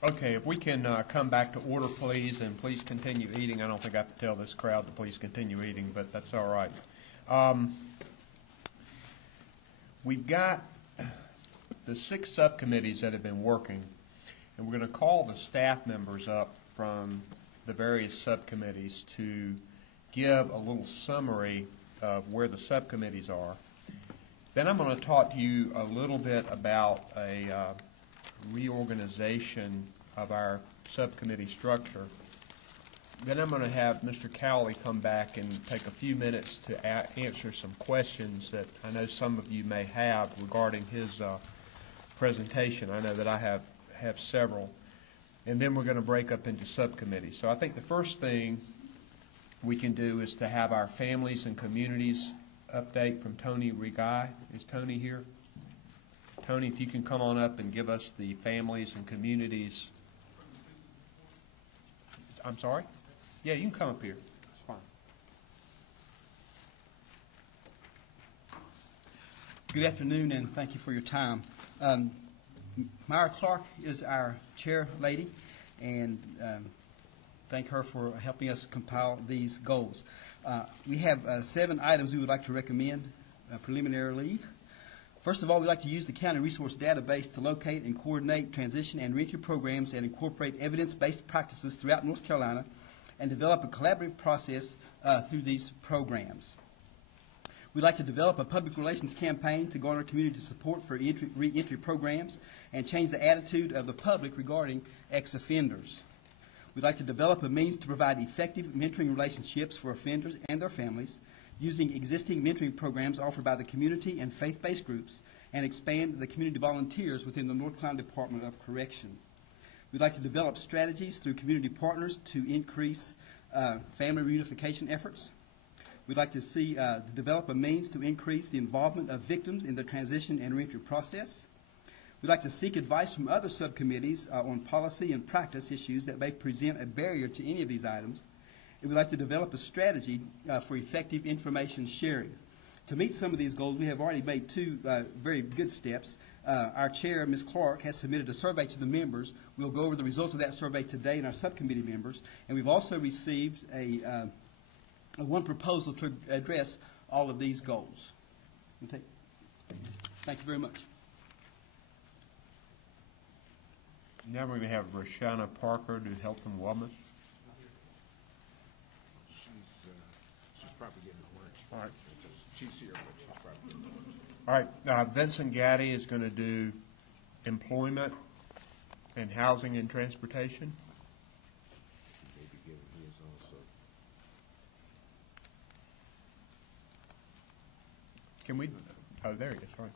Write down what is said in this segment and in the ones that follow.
Okay, if we can come back to order, please, and please continue eating. I don't think I have to tell this crowd to please continue eating, but that's all right. We've got the 6 subcommittees that have been working, and we're going to call the staff members up from the various subcommittees to give a little summary of where the subcommittees are. Then I'm going to talk to you a little bit about a reorganization of our subcommittee structure. Then I'm going to have Mr. Cowley come back and take a few minutes to answer some questions that I know some of you may have regarding his presentation. I know that I have several. And then we're going to break up into subcommittees. So I think the first thing we can do is to have our families and communities update from Tony Regai. Is Tony here? Tony, if you can come on up and give us the families and communities. I'm sorry? Yeah, you can come up here. It's fine. Good afternoon, and thank you for your time. Myra Clark is our chair lady, and thank her for helping us compile these goals. We have 7 items we would like to recommend preliminarily. First of all, we'd like to use the county resource database to locate and coordinate transition and reentry programs and incorporate evidence-based practices throughout North Carolina and develop a collaborative process through these programs. We'd like to develop a public relations campaign to garner community support for reentry programs and change the attitude of the public regarding ex-offenders. We'd like to develop a means to provide effective mentoring relationships for offenders and their families using existing mentoring programs offered by the community and faith-based groups and expand the community volunteers within the North Carolina Department of Correction. We'd like to develop strategies through community partners to increase family reunification efforts. We'd like to see develop a means to increase the involvement of victims in the transition and reentry process. We'd like to seek advice from other subcommittees on policy and practice issues that may present a barrier to any of these items. And we'd like to develop a strategy for effective information sharing. To meet some of these goals, we have already made 2 very good steps. Our chair, Ms. Clark, has submitted a survey to the members. We'll go over the results of that survey today in our subcommittee members. And we've also received one proposal to address all of these goals. Thank you very much. Now we're going to have Roshana Parker do Health and Wellness. She's probably getting a lunch. All right. She's here, but she's probably getting a lunch. All right. Vincent Gaddy is going to do employment and housing and transportation. Maybe giving his also. Can we? Oh, there he is. Right.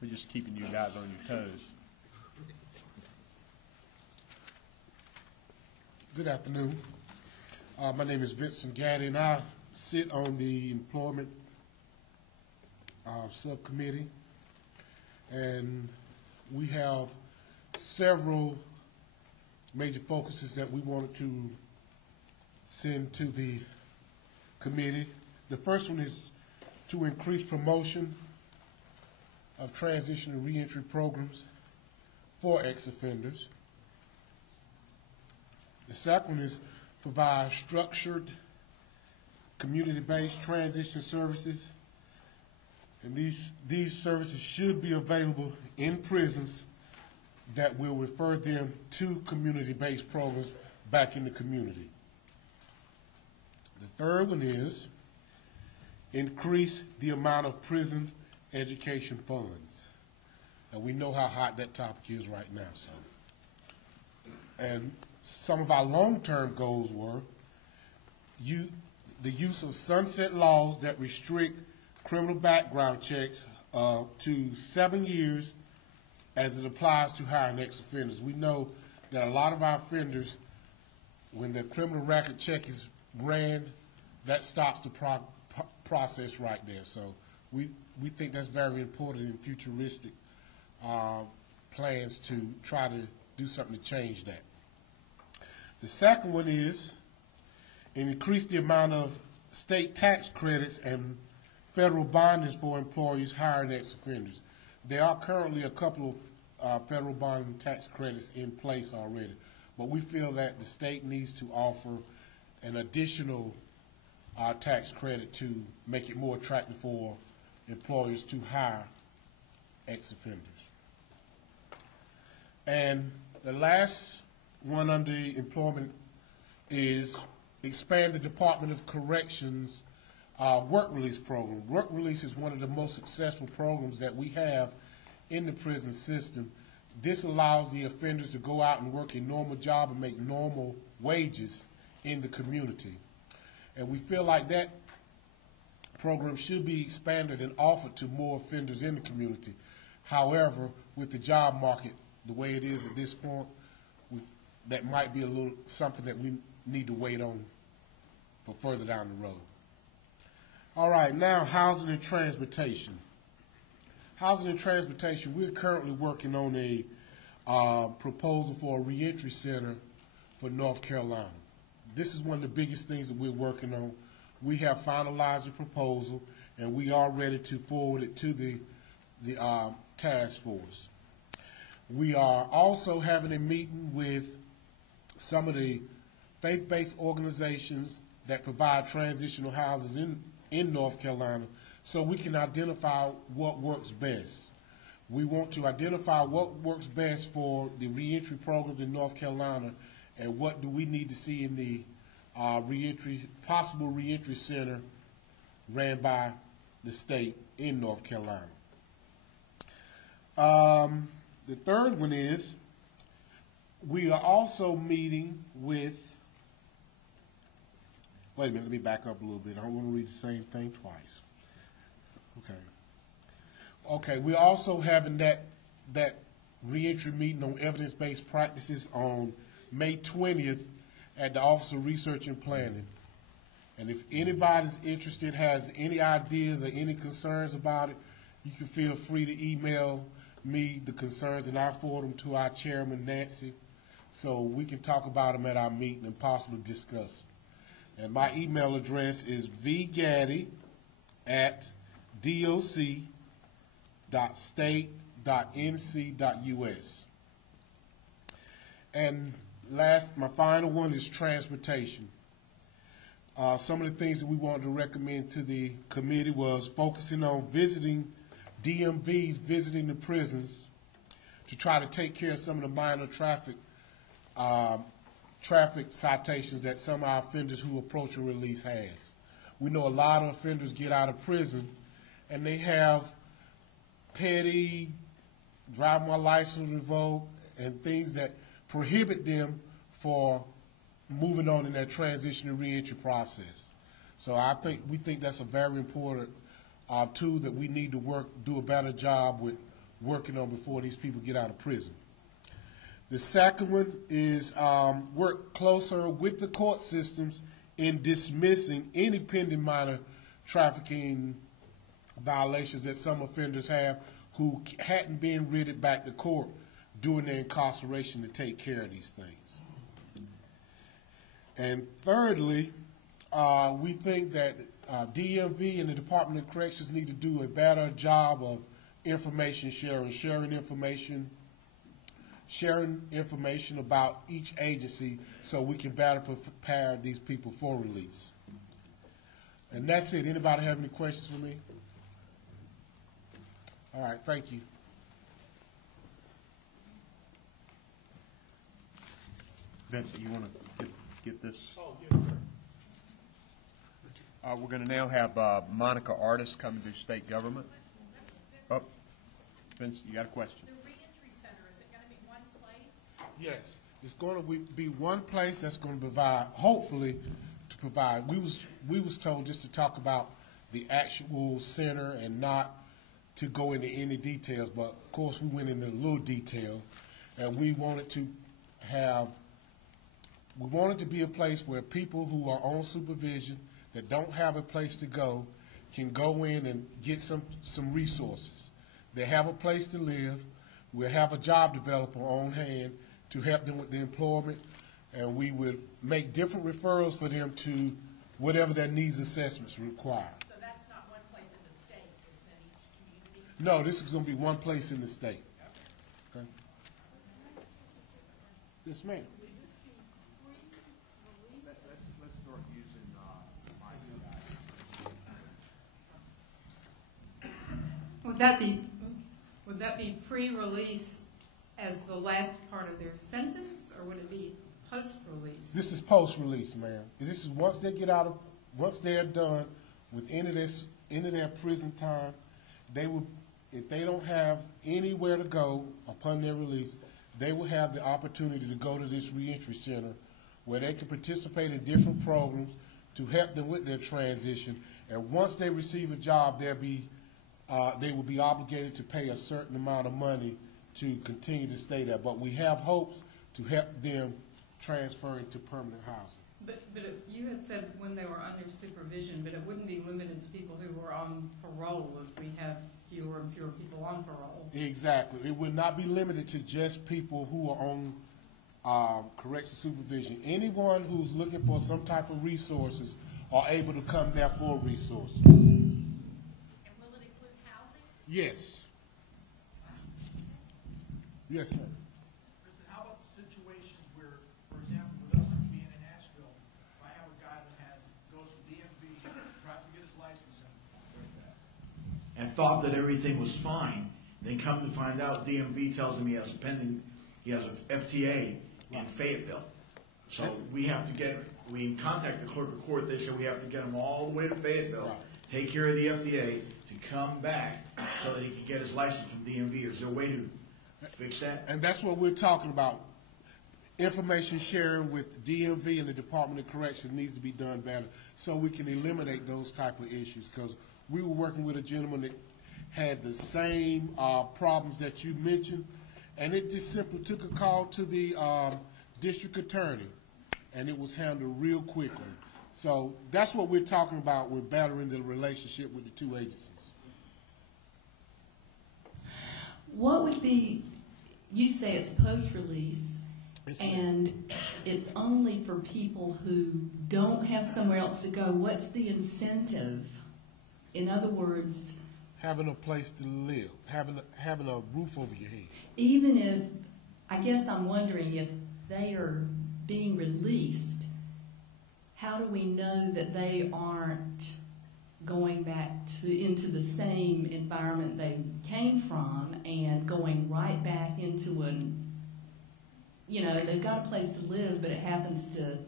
We're just keeping you guys on your toes. Good afternoon. My name is Vincent Gaddy, and I sit on the employment subcommittee. And we have several major focuses that we wanted to send to the committee. The first one is to increase promotion of transition and reentry programs for ex-offenders. The second one is provide structured, community-based transition services. And these services should be available in prisons that will refer them to community-based programs back in the community. The third one is increase the amount of prison education funds. And we know how hot that topic is right now. So, and some of our long-term goals were the use of sunset laws that restrict criminal background checks to 7 years as it applies to hiring ex-offenders. We know that a lot of our offenders, when the criminal record check is ran, that stops the process right there. So we think that's very important in futuristic plans to try to do something to change that. The second one is increase the amount of state tax credits and federal bondage for employees hiring ex-offenders. There are currently a couple federal bond and tax credits in place already. But we feel that the state needs to offer an additional tax credit to make it more attractive for employers to hire ex-offenders. And the last one under employment is expand the Department of Corrections work release program. Work release is one of the most successful programs that we have in the prison system. This allows the offenders to go out and work a normal job and make normal wages in the community. And we feel like that program should be expanded and offered to more offenders in the community. However, with the job market the way it is at this point, that might be a little something that we need to wait on for further down the road. All right, now housing and transportation. Housing and transportation, we're currently working on a proposal for a reentry center for North Carolina. This is one of the biggest things that we're working on. We have finalized the proposal, and we are ready to forward it to the task force. We are also having a meeting with some of the faith-based organizations that provide transitional houses in North Carolina, so we can identify what works best. We want to identify what works best for the reentry programs in North Carolina, and what do we need to see in the possible reentry center ran by the state in North Carolina. The third one is we are also meeting with, wait a minute, let me back up a little bit. I don't want to read the same thing twice. Okay, we're also having that reentry meeting on evidence-based practices on May 20th at the Office of Research and Planning. And if anybody's interested, has any ideas or any concerns about it, you can feel free to email me the concerns, and I'll forward them to our chairman, Nancy, so we can talk about them at our meeting and possibly discuss them. And my email address is vgaddy@doc.state.nc.us. And last, my final one is transportation. Some of the things that we wanted to recommend to the committee was focusing on visiting DMVs, visiting the prisons to try to take care of some of the minor traffic citations that some of our offenders who approach a release has. We know a lot of offenders get out of prison and they have petty, driving while license revoked, and things that prohibit them for moving on in that transition and reentry process. So we think that's a very important tool that we need to do a better job with working on before these people get out of prison. The second one is work closer with the court systems in dismissing any pending minor trafficking violations that some offenders have who hadn't been written back to court during their incarceration to take care of these things. And thirdly, we think that DMV and the Department of Corrections need to do a better job of information sharing information about each agency so we can better prepare these people for release. And that's it. Anybody have any questions for me? All right, thank you. Vincent, you want to get this? Oh, yes, sir. We're going to now have Monica Artis come and do state government. Oh, Vincent, you got a question? The reentry center, is it going to be one place? Yes, it's going to be one place that's going to provide, hopefully, to provide. We was told just to talk about the actual center and not to go into any details, but of course we went into a little detail, and we wanted to be a place where people who are on supervision that don't have a place to go can go in and get some resources. They have a place to live. We'll have a job developer on hand to help them with the employment, and we will make different referrals for them to whatever their needs assessments require. So that's not one place in the state, it's in each community? No, this is going to be one place in the state. Okay. Yes, ma'am. Let's start using Would that be pre-release as the last part of their sentence, or would it be post-release? This is post-release, ma'am. This is once they get out of, once they're done with end of their prison time, they will, if they don't have anywhere to go upon their release, they will have the opportunity to go to this reentry center where they can participate in different programs to help them with their transition. And once they receive a job, they will be obligated to pay a certain amount of money to continue to stay there. But we have hopes to help them transfer into permanent housing. But if you had said when they were under supervision, but it wouldn't be limited to people who were on parole, as we have fewer and fewer people on parole. Exactly. It would not be limited to just people who are on correction supervision. Anyone who's looking for some type of resources are able to come there for resources. And will it include housing? Yes. Yes, sir. Kristen, how about the situations where, for example, with us being in Asheville, if I have a guy that goes to DMV, tries to get his license and thought that everything was fine, then come to find out DMV tells him he has a FTA in Fayetteville. So we contact the clerk of court, they say we have to get him all the way to Fayetteville, take care of the FTA to come back so that he can get his license from DMV. Is there a way to fix that? And that's what we're talking about. Information sharing with DMV and the Department of Corrections needs to be done better so we can eliminate those type of issues, because we were working with a gentleman that had the same problems that you mentioned, and it just simply took a call to the district attorney, and it was handled real quickly. So that's what we're talking about. We're bettering the relationship with the two agencies. What would be, you say it's post-release, Yes, ma'am. and it's only for people who don't have somewhere else to go. What's the incentive? In other words, Having a place to live, having a roof over your head. even if, I guess I'm wondering if they are being released, how do we know that they aren't going back into the same environment they came from and going right back into they've got a place to live, but it happens to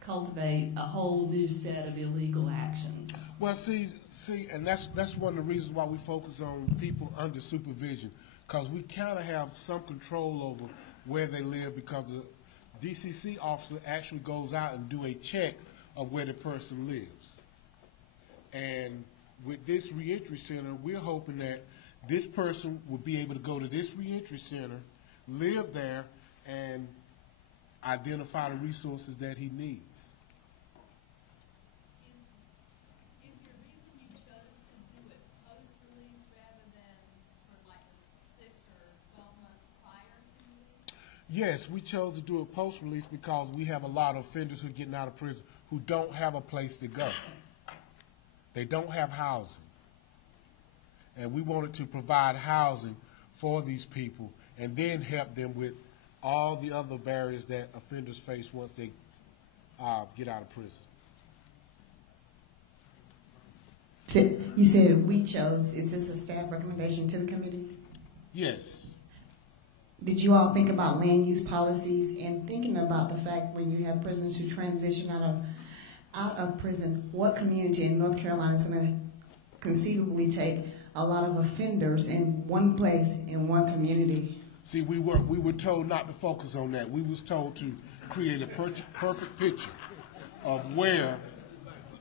cultivate a whole new set of illegal actions? Well, see, and that's one of the reasons why we focus on people under supervision, because we kind of have some control over where they live, because the DCC officer actually goes out and do a check of where the person lives. And with this reentry center, we're hoping that this person will be able to go to this reentry center, live there, and identify the resources that he needs. Is there a reason you chose to do it post-release rather than for like a 6 or 12 months prior to release? Yes, we chose to do it post-release because we have a lot of offenders who are getting out of prison who don't have a place to go. They don't have housing. And we wanted to provide housing for these people and then help them with all the other barriers that offenders face once they get out of prison. You said we chose. Is this a staff recommendation to the committee? Yes. Did you all think about land use policies and thinking about the fact when you have prisoners who transition out of prison, what community in North Carolina is going to conceivably take a lot of offenders in one place, in one community? See, we were told not to focus on that. We was told to create a perfect picture of where.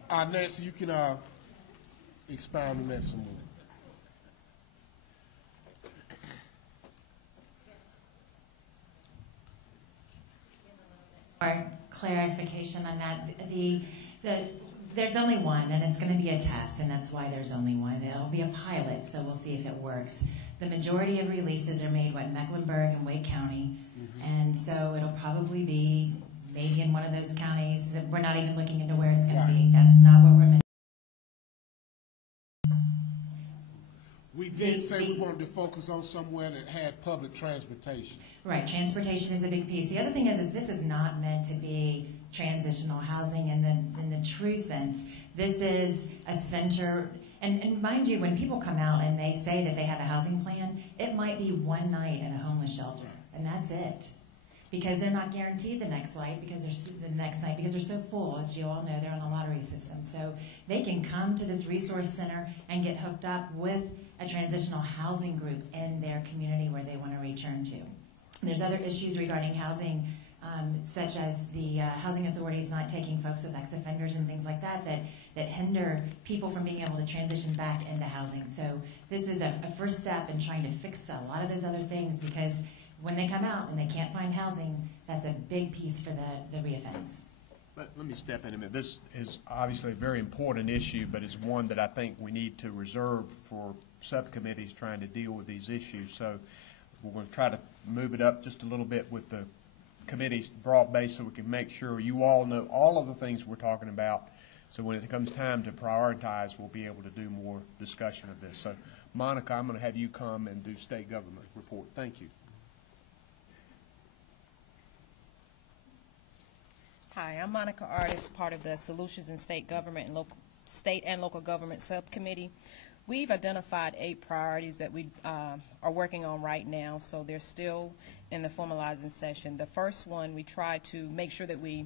Nancy, you can expound on that some more. Or clarification on that. There's only one, and it's going to be a test, and that's why there's only one. It'll be a pilot, so we'll see if it works. The majority of releases are made in Mecklenburg and Wake County, and so it'll probably be maybe in one of those counties. We're not even looking into where it's going to be. That's not what we're meant. We did say we wanted to focus on somewhere that had public transportation. Right, transportation is a big piece. The other thing is this is not meant to be transitional housing in the true sense. This is a center, and mind you, when people come out and they say that they have a housing plan, it might be one night in a homeless shelter, and that's it. Because they're not guaranteed the next night because they're so full. As you all know, they're on the lottery system. So they can come to this resource center and get hooked up with a transitional housing group in their community where they want to return to. There's other issues regarding housing, such as the housing authorities not taking folks with ex-offenders and things like that hinder people from being able to transition back into housing. So this is a first step in trying to fix a lot of those other things, because when they come out and they can't find housing, that's a big piece for the reoffense. Let me step in a minute. This is obviously a very important issue, but it's one that I think we need to reserve for subcommittees trying to deal with these issues. So we're going to try to move it up just a little bit with the committee's broad base so we can make sure you all know all of the things we're talking about. So when it comes time to prioritize, we'll be able to do more discussion of this. So, Monica, I'm going to have you come and do state government report. Thank you. Hi, I'm Monica Artis, part of the Solutions in State Government and State and Local Government Subcommittee. We've identified 8 priorities that we are working on right now, so they're still in the formalizing session. The first one, we try to make sure that we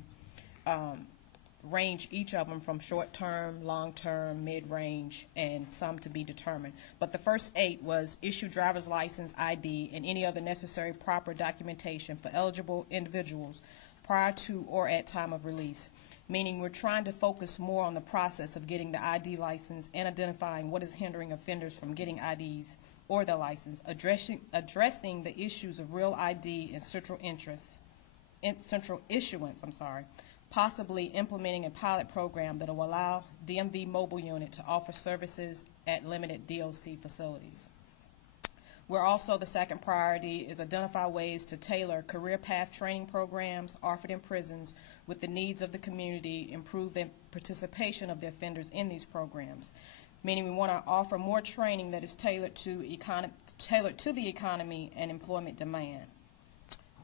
range each of them from short-term, long-term, mid-range, and some to be determined. But the first 8 was issue driver's license, ID, and any other necessary proper documentation for eligible individuals prior to or at time of release, meaning we're trying to focus more on the process of getting the ID license and identifying what is hindering offenders from getting IDs or their license, addressing the issues of real ID and central issuance, possibly implementing a pilot program that will allow DMV mobile unit to offer services at limited DOC facilities. We're also, the second priority is identify ways to tailor career path training programs offered in prisons with the needs of the community, improve the participation of the offenders in these programs. Meaning we want to offer more training that is tailored to the economy and employment demand.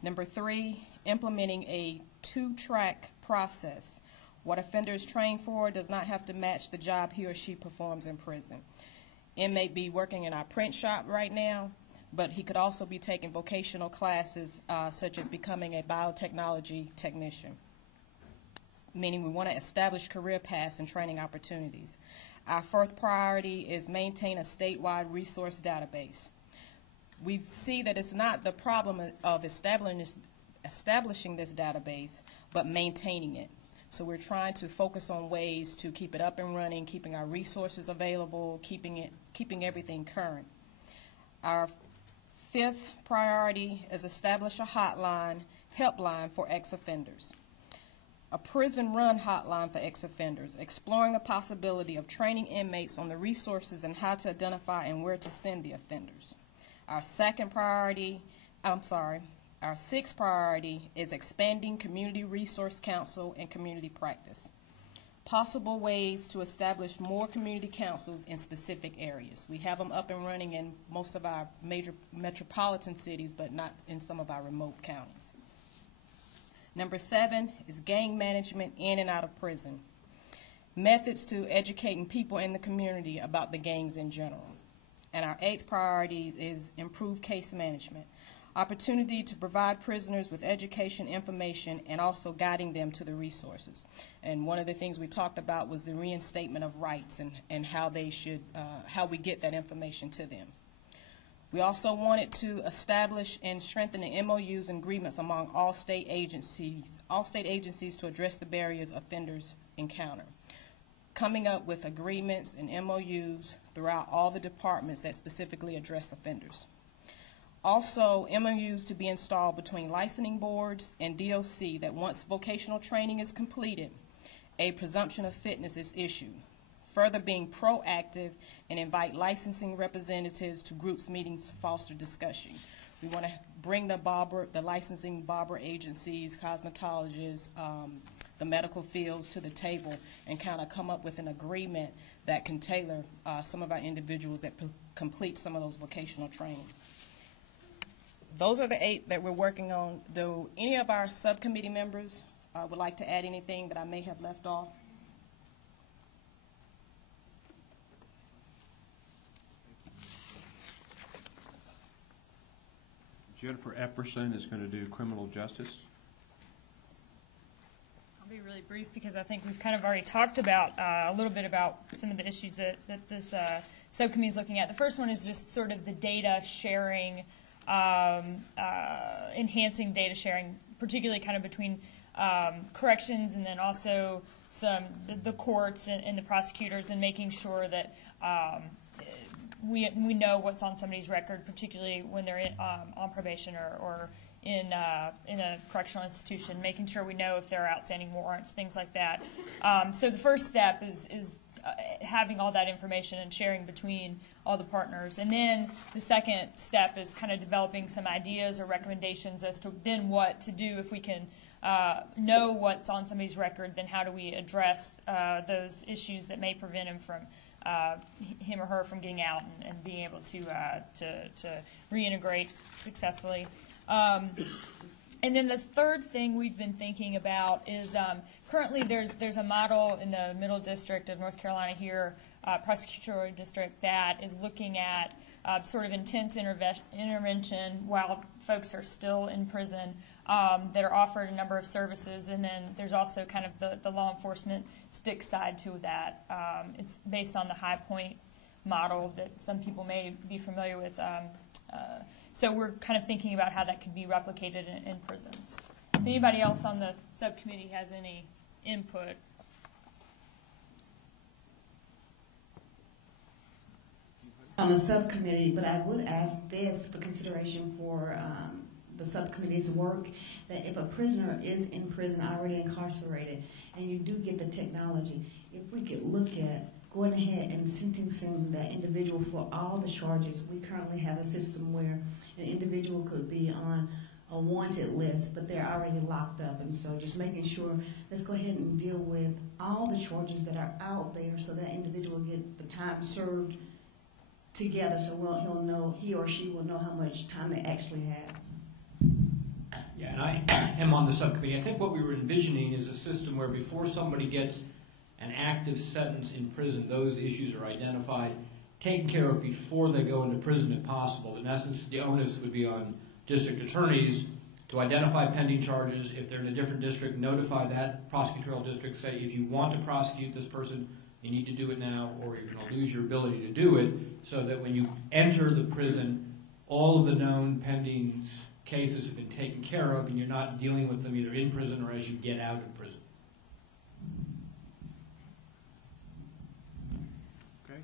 Number 3, implementing a 2-track process. What offender is trained for does not have to match the job he or she performs in prison. Inmate be working in our print shop right now, but he could also be taking vocational classes such as becoming a biotechnology technician, meaning we want to establish career paths and training opportunities. Our fourth priority is maintain a statewide resource database. We see that it's not the problem of establishing this database, but maintaining it. So we're trying to focus on ways to keep it up and running, keeping our resources available, keeping everything current. Our 5th priority is establish a helpline for ex-offenders. A prison-run hotline for ex-offenders, exploring the possibility of training inmates on the resources and how to identify and where to send the offenders. Our 6th priority is expanding Community Resource Council and community practice. Possible ways to establish more community councils in specific areas. We have them up and running in most of our major metropolitan cities, but not in some of our remote counties. Number 7 is gang management in and out of prison. Methods to educating people in the community about the gangs in general. And our 8th priority is improved case management. Opportunity to provide prisoners with education, information, and also guiding them to the resources. And one of the things we talked about was the reinstatement of rights and how they should, how we get that information to them. We also wanted to establish and strengthen the MOUs and agreements among all state agencies to address the barriers offenders encounter. Coming up with agreements and MOUs throughout all the departments that specifically address offenders. Also, MOUs to be installed between licensing boards and DOC that once vocational training is completed, a presumption of fitness is issued. Further being proactive and invite licensing representatives to groups meetings to foster discussion. We want to bring the licensing barber agencies, cosmetologists, the medical fields to the table and kind of come up with an agreement that can tailor some of our individuals that complete some of those vocational training. Those are the 8 that we're working on. Do any of our subcommittee members would like to add anything that I may have left off? Jennifer Epperson is going to do criminal justice. I'll be really brief because I think we've kind of already talked about a little bit about some of the issues that this subcommittee is looking at. The first one is just sort of the data sharing, enhancing data sharing, particularly kind of between corrections and then also the courts and the prosecutors, and making sure that we know what's on somebody's record, particularly when they're on probation or in a correctional institution, making sure we know if there are outstanding warrants, things like that. So the first step is having all that information and sharing between all the partners. And then the second step is kind of developing some ideas or recommendations as to then what to do if we can know what's on somebody's record, then how do we address those issues that may prevent him or her from getting out and being able to reintegrate successfully. And then the third thing we've been thinking about is currently there's a model in the Middle District of North Carolina here, prosecutorial district, that is looking at sort of intense intervention while folks are still in prison, that are offered a number of services, and then there's also kind of the law enforcement stick side to that. It's based on the High Point model that some people may be familiar with. So we're kind of thinking about how that could be replicated in prisons. If anybody else on the subcommittee has any input. On the subcommittee, but I would ask this for consideration for the subcommittee's work, that if a prisoner is in prison already incarcerated and you do get the technology, if we could look at going ahead and sentencing that individual for all the charges. We currently have a system where an individual could be on a wanted list, but they're already locked up. And so just making sure, let's go ahead and deal with all the charges that are out there so that individual will get the time served together, so he'll know, he or she will know how much time they actually have. Yeah, and I am on the subcommittee. I think what we were envisioning is a system where before somebody gets an active sentence in prison, those issues are identified, taken care of before they go into prison if possible. In essence, the onus would be on district attorneys to identify pending charges. If they're in a different district, notify that prosecutorial district, say if you want to prosecute this person, you need to do it now, or you're going to lose your ability to do it, so that when you enter the prison, all of the known pending cases have been taken care of, and you're not dealing with them either in prison or as you get out of prison. Okay.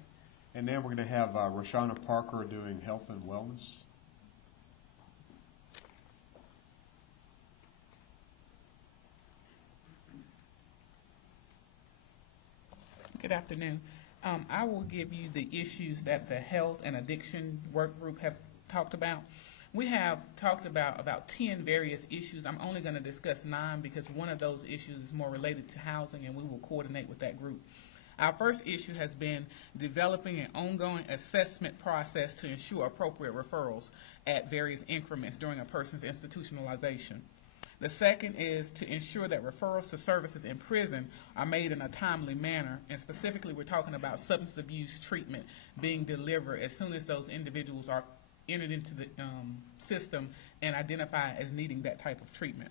And then we're going to have Roshana Parker doing health and wellness. Good afternoon. I will give you the issues that the health and addiction work group have talked about. We have talked about 10 various issues. I'm only going to discuss 9 because one of those issues is more related to housing, and we will coordinate with that group. Our first issue has been developing an ongoing assessment process to ensure appropriate referrals at various increments during a person's institutionalization. The second is to ensure that referrals to services in prison are made in a timely manner, and specifically we're talking about substance abuse treatment being delivered as soon as those individuals are entered into the system and identified as needing that type of treatment.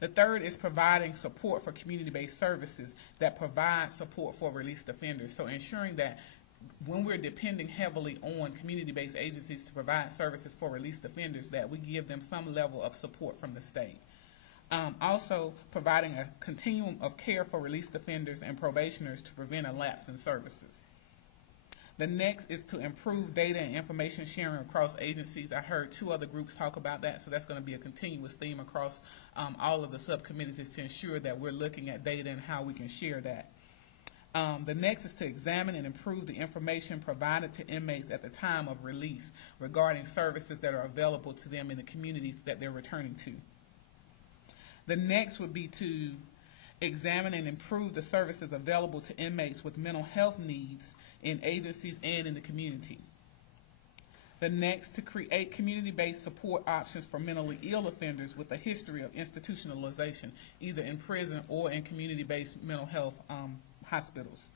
The third is providing support for community-based services that provide support for released offenders, so ensuring that when we're depending heavily on community-based agencies to provide services for released offenders, that we give them some level of support from the state. Also, providing a continuum of care for released offenders and probationers to prevent a lapse in services. The next is to improve data and information sharing across agencies. I heard 2 other groups talk about that, so that's going to be a continuous theme across all of the subcommittees, is to ensure that we're looking at data and how we can share that. The next is to examine and improve the information provided to inmates at the time of release regarding services that are available to them in the communities that they're returning to. The next would be to examine and improve the services available to inmates with mental health needs in agencies and in the community. The next, to create community-based support options for mentally ill offenders with a history of institutionalization, either in prison or in community-based mental health hospitals.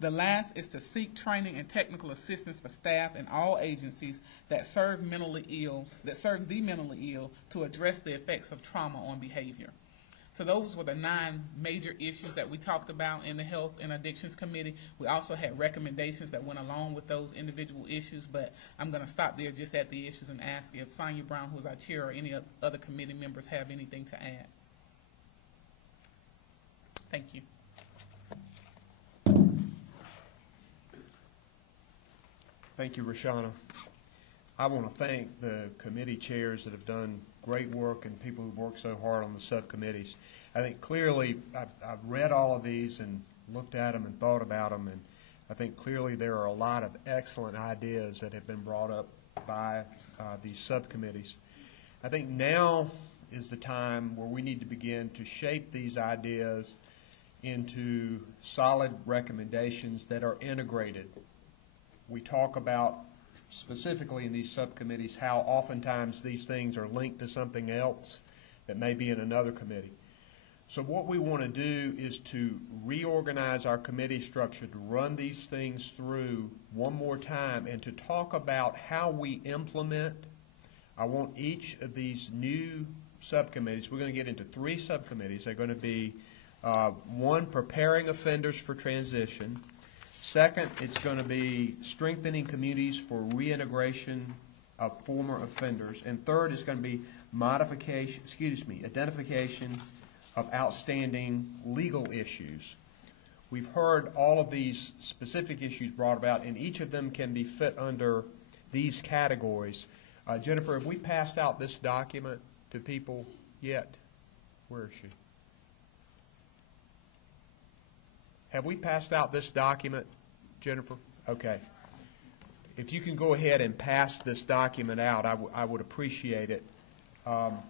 The last is to seek training and technical assistance for staff in all agencies that serve the mentally ill to address the effects of trauma on behavior. So those were the 9 major issues that we talked about in the Health and Addictions Committee. We also had recommendations that went along with those individual issues, but I'm going to stop there just at the issues and ask if Sonia Brown, who is our chair, or any other committee members have anything to add. Thank you. Thank you, Rashana. I want to thank the committee chairs that have done great work and people who've worked so hard on the subcommittees. I think clearly I've read all of these and looked at them and thought about them, and I think clearly there are a lot of excellent ideas that have been brought up by these subcommittees. I think now is the time where we need to begin to shape these ideas into solid recommendations that are integrated. We talk about specifically in these subcommittees how oftentimes these things are linked to something else that may be in another committee. So what we want to do is to reorganize our committee structure, to run these things through one more time and to talk about how we implement. I want each of these new subcommittees, we're going to get into 3 subcommittees. They're going to be one, preparing offenders for transition. Second, it's going to be strengthening communities for reintegration of former offenders. And third, it's going to be identification of outstanding legal issues. We've heard all of these specific issues brought about, and each of them can be fit under these categories. Jennifer, have we passed out this document to people yet? Where is she? Have we passed out this document, Jennifer? Okay. If you can go ahead and pass this document out, I would appreciate it. I'll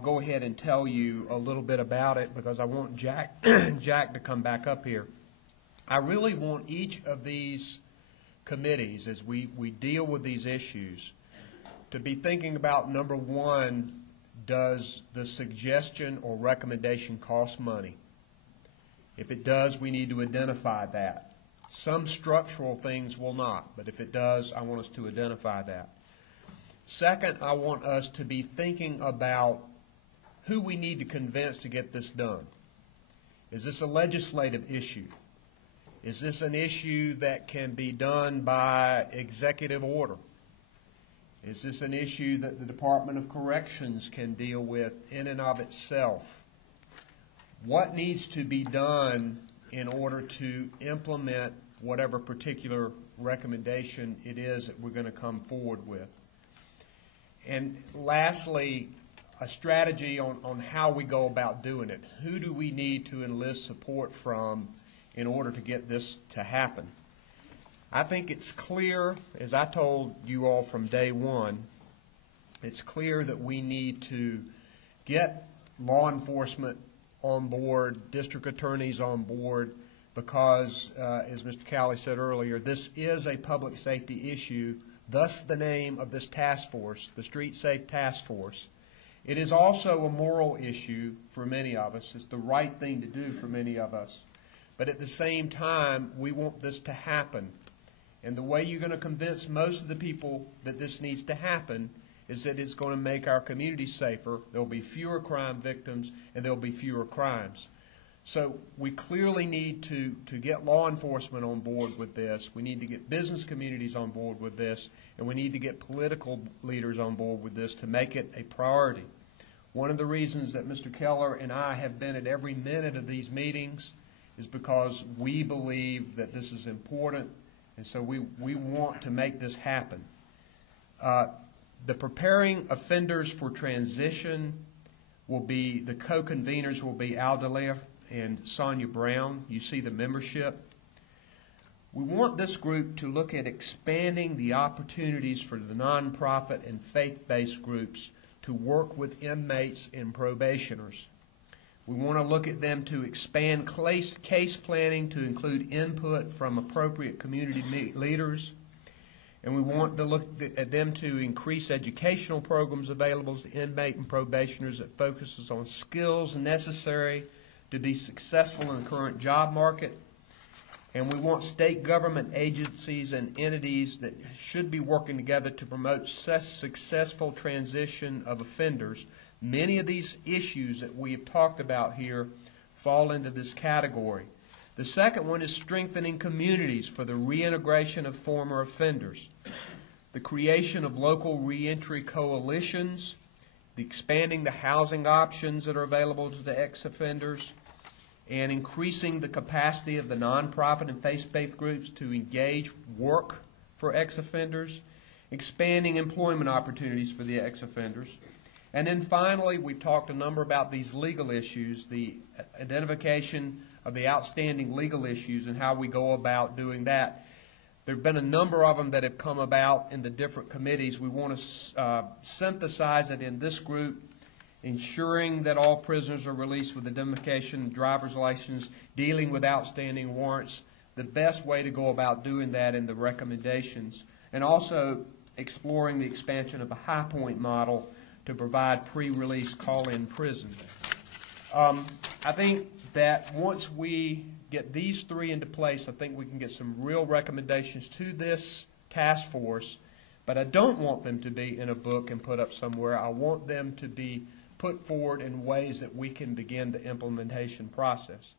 go ahead and tell you a little bit about it because I want Jack to come back up here. I really want each of these committees, as we deal with these issues, to be thinking about, number one, does the suggestion or recommendation cost money? If it does, we need to identify that. Some structural things will not, but if it does, I want us to identify that. Second, I want us to be thinking about who we need to convince to get this done. Is this a legislative issue? Is this an issue that can be done by executive order? Is this an issue that the Department of Corrections can deal with in and of itself? What needs to be done in order to implement whatever particular recommendation it is that we're going to come forward with? And lastly, a strategy on how we go about doing it. Who do we need to enlist support from in order to get this to happen? I think it's clear, as I told you all from day one, it's clear that we need to get law enforcement on board, district attorneys on board, because, as Mr. Cowley said earlier, this is a public safety issue, thus the name of this task force, the StreetSafe Task Force. It is also a moral issue for many of us. It's the right thing to do for many of us. But at the same time, we want this to happen. And the way you're going to convince most of the people that this needs to happen is that it's going to make our community safer. There will be fewer crime victims, and there will be fewer crimes. So we clearly need to get law enforcement on board with this. We need to get business communities on board with this, and we need to get political leaders on board with this to make it a priority. One of the reasons that Mr. Keller and I have been at every minute of these meetings is because we believe that this is important, and so we want to make this happen. The preparing offenders for transition will be, the co-conveners will be Al Dallaire and Sonia Brown. You see the membership. We want this group to look at expanding the opportunities for the nonprofit and faith-based groups to work with inmates and probationers. We want to look at them to expand case planning to include input from appropriate community leaders. And we want to look at them to increase educational programs available to inmate and probationers that focuses on skills necessary to be successful in the current job market. And we want state government agencies and entities that should be working together to promote successful transition of offenders. Many of these issues that we have talked about here fall into this category. The second one is strengthening communities for the reintegration of former offenders, the creation of local reentry coalitions, the expanding the housing options that are available to the ex-offenders, and increasing the capacity of the nonprofit and faith-based groups to engage work for ex-offenders, expanding employment opportunities for the ex-offenders. And then finally, we've talked a number about these legal issues, the identification of the outstanding legal issues and how we go about doing that. There have been a number of them that have come about in the different committees. We want to synthesize it in this group, ensuring that all prisoners are released with identification, driver's license, dealing with outstanding warrants, the best way to go about doing that in the recommendations, and also exploring the expansion of a high point model to provide pre-release call-in prison. I think that once we get these three into place, I think we can get some real recommendations to this task force, but I don't want them to be in a book and put up somewhere. I want them to be put forward in ways that we can begin the implementation process.